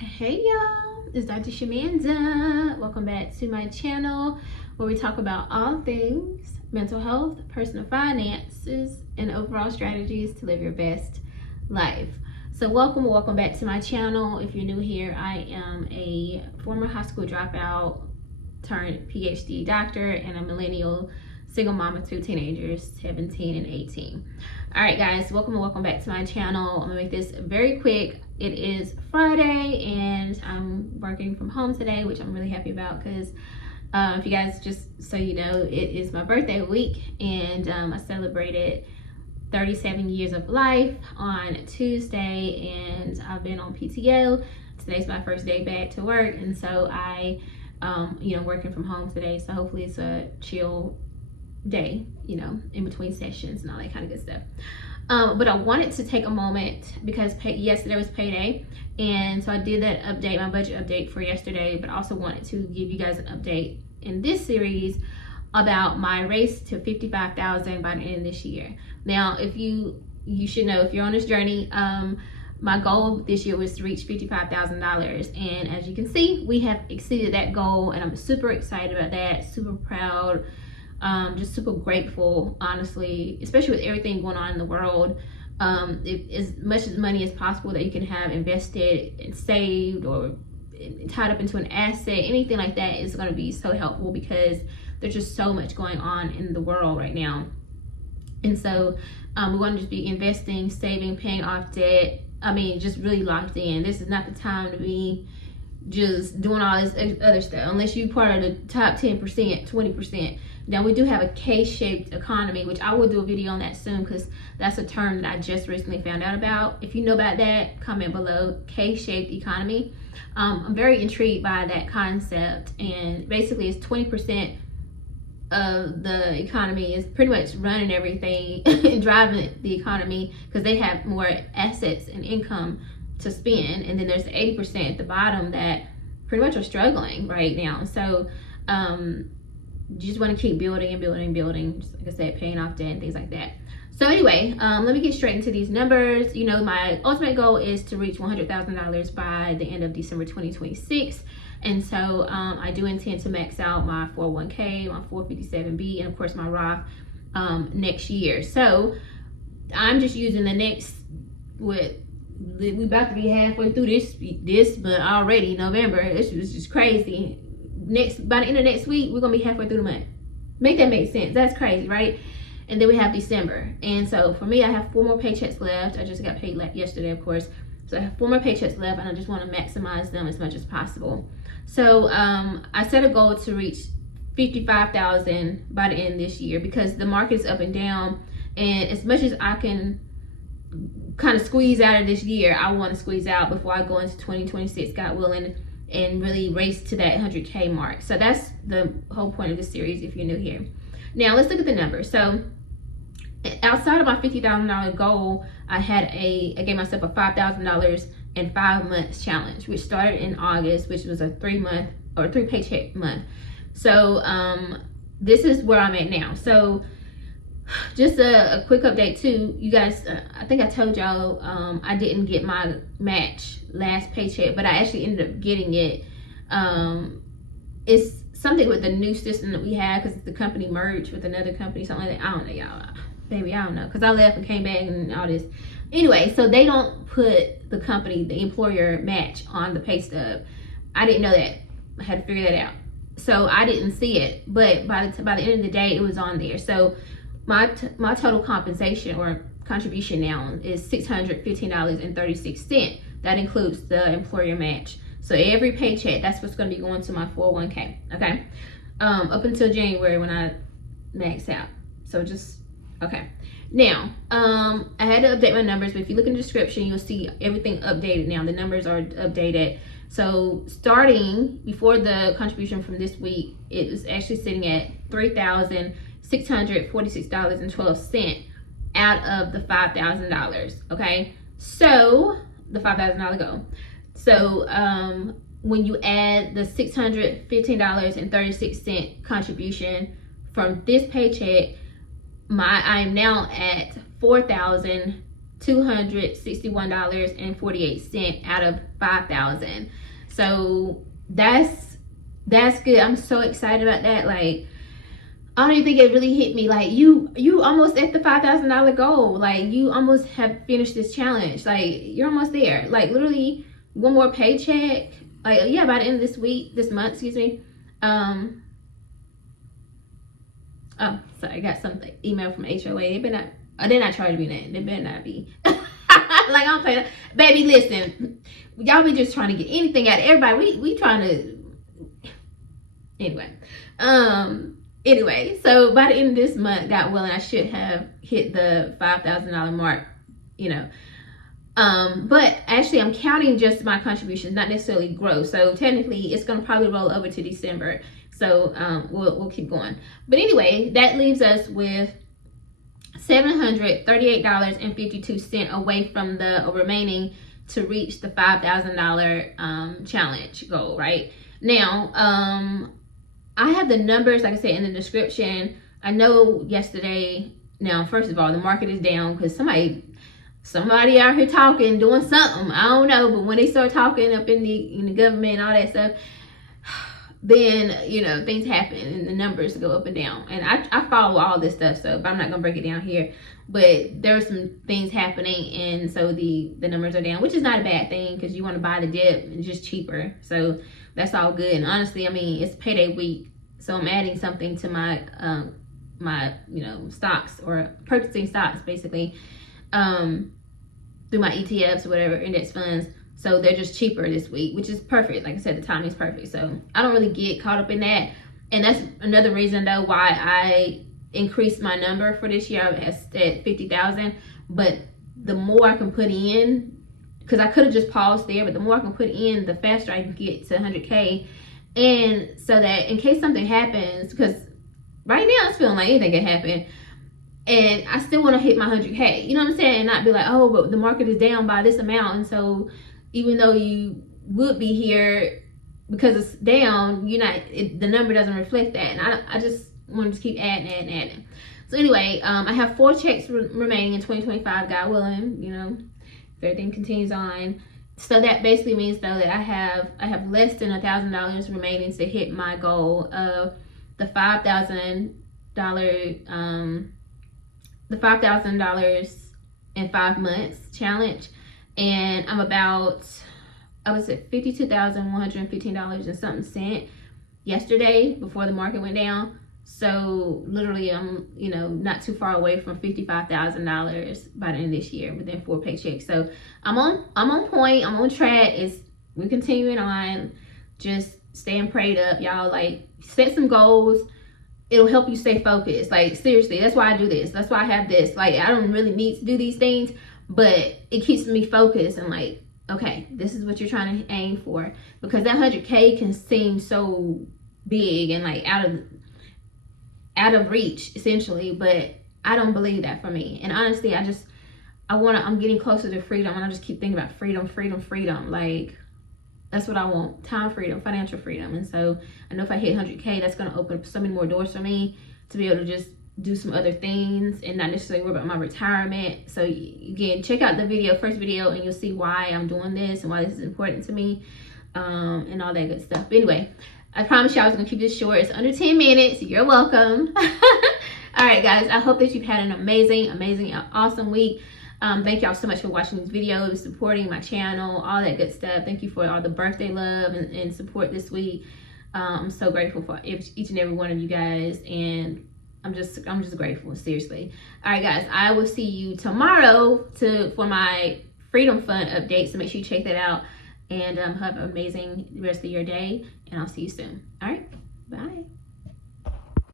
Hey y'all, it's Dr. Shamanda. Welcome back to my channel where we talk about all things mental health, personal finances, and overall strategies to live your best life. So welcome back to my channel. If you're new here, I am a former high school dropout turned PhD doctor and a millennial single mom of two teenagers, 17 and 18. All right, guys, welcome back to my channel. I'm gonna make this very quick. It is Friday and I'm working from home today, which I'm really happy about because if you guys, just so you know, it is my birthday week and I celebrated 37 years of life on Tuesday and I've been on PTO. Today's my first day back to work, and so I working from home today, so hopefully it's a chill day, in between sessions and all that kind of good stuff. But I wanted to take a moment because yesterday was payday, and so I did that update, my budget update for yesterday, but also wanted to give you guys an update in this series about my race to 55,000 by the end of this year. Now, if you should know, if you're on this journey, my goal this year was to reach $55,000, and as you can see, we have exceeded that goal, and I'm super excited about that, super proud, just super grateful, honestly, especially with everything going on in the world. As much as money as possible that you can have invested and saved or tied up into an asset, anything like that is going to be so helpful because there's just so much going on in the world right now. And so we want to just be investing, saving, paying off debt. I mean, just really locked in. This is not the time to be just doing all this other stuff unless you're part of the top 10%, 20%. Now, we do have a K-shaped economy, which I will do a video on that soon because that's a term that I just recently found out about. If you know about that, comment below. K-shaped economy. I'm very intrigued by that concept, and basically it's 20% of the economy is pretty much running everything and driving the economy because they have more assets and income to spend, and then there's the 80% at the bottom that pretty much are struggling right now. So you just want to keep building and building, just like I said, paying off debt and things like that. So anyway, let me get straight into these numbers. My ultimate goal is to reach $100,000 by the end of December 2026. And so I do intend to max out my 401k, my 457b, and of course my Roth next year. So I'm just using the next, we about to be halfway through this, but already November, this was just crazy. By the end of next week, we're gonna be halfway through the month. Make that make sense? That's crazy, right? And then we have December. And so for me, I have 4 more paychecks left. I just got paid yesterday, of course. So I have 4 more paychecks left, and I just want to maximize them as much as possible. So I set a goal to reach 55,000 by the end of this year because the market is up and down, and as much as I can kind of squeeze out of this year, I want to squeeze out before I go into 2026, God willing, and really race to that 100K mark. So that's the whole point of this series if you're new here. Now let's look at the numbers. So outside of my $50,000 goal, I gave myself a $5,000 in 5 months challenge, which started in August, which was a 3 paycheck month. So this is where I'm at now. So just a quick update too, you guys. I think I told y'all I didn't get my match last paycheck, but I actually ended up getting it. It's something with the new system that we have because the company merged with another company, something like that. I don't know, y'all. Baby, I don't know, because I left and came back and all this. Anyway, so they don't put the employer match on the pay stub. I didn't know that. I had to figure that out. So I didn't see it, but by the end of the day, it was on there. So my total compensation or contribution now is $615.36. That includes the employer match. So every paycheck, that's what's going to be going to my 401k. Okay, up until January when I max out. So okay. Now, I had to update my numbers, but if you look in the description, you'll see everything updated now. The numbers are updated. So starting before the contribution from this week, it was actually sitting at $3,646.12 out of the $5,000. Okay, so the $5,000 goal. So when you add the $615.36 contribution from this paycheck, I am now at $4,000 $261.48 out of 5,000. So that's good. I'm so excited about that. Like, I don't even think it really hit me. Like, you almost at the $5,000 goal. Like, you almost have finished this challenge. Like, you're almost there. Like, literally one more paycheck. Like, yeah, by the end of this month, excuse me. Oh, sorry, I got something email from HOA. They're not charging me that. They better not be. Like, I don't play that. Baby, listen, y'all be just trying to get anything out of everybody. We trying to. Anyway, so by the end of this month, God willing, I should have hit the $5,000 mark, but actually I'm counting just my contributions, not necessarily gross. So technically it's going to probably roll over to December. So we'll keep going. But anyway, that leaves us with $738.52 away from the remaining to reach the $5,000 challenge goal. Right now, I have the numbers, like I said, in the description. I know yesterday. Now, first of all, the market is down because somebody out here talking, doing something. I don't know, but when they start talking up in the government and all that stuff, then things happen and the numbers go up and down. And I follow all this stuff, but I'm not gonna break it down here. But there are some things happening, and so the numbers are down, which is not a bad thing because you want to buy the dip and just cheaper. So that's all good. And honestly, I mean, it's payday week, so I'm adding something to my stocks, or purchasing stocks basically through my ETFs or whatever, index funds. So they're just cheaper this week, which is perfect. Like I said, the timing is perfect. So I don't really get caught up in that. And that's another reason though why I increased my number for this year at 50,000. But the more I can put in, because I could have just paused there, but the more I can put in, the faster I can get to 100K. And so that in case something happens, because right now it's feeling like anything can happen, and I still want to hit my 100K, you know what I'm saying? And not be like, oh, but the market is down by this amount, and so even though you would be here because it's down, the number doesn't reflect that. And I just want to keep adding. So anyway, I have 4 checks remaining in 2025, God willing, if everything continues on. So that basically means though that I have less than $1,000 remaining to hit my goal of the $5,000 in 5 months challenge. And I'm about, I was at $52,115 and something cent yesterday before the market went down. So literally I'm, not too far away from $55,000 by the end of this year within 4 paychecks. So I'm on point. I'm on track. We're continuing on, just staying prayed up, y'all. Like, set some goals. It'll help you stay focused. Like, seriously, that's why I do this. That's why I have this. Like, I don't really need to do these things, but it keeps me focused and like, okay, this is what you're trying to aim for. Because that 100K can seem so big and like out of reach essentially, but I don't believe that for me. And honestly, I'm getting closer to freedom, and I just keep thinking about freedom. Like, that's what I want. Time freedom, financial freedom. And so I know if I hit 100K, that's going to open up so many more doors for me to be able to just do some other things and not necessarily worry about my retirement. So again, check out the first video, and you'll see why I'm doing this and why this is important to me, and all that good stuff. But anyway, I promise you I was going to keep this short. It's under 10 minutes. You're welcome. All right, guys. I hope that you've had an amazing, awesome week. Thank y'all so much for watching these videos, supporting my channel, all that good stuff. Thank you for all the birthday love and support this week. I'm so grateful for each and every one of you guys, and I'm just grateful, seriously. All right, guys. I will see you tomorrow for my Freedom Fund update. So make sure you check that out, and have an amazing rest of your day. And I'll see you soon. All right. Bye.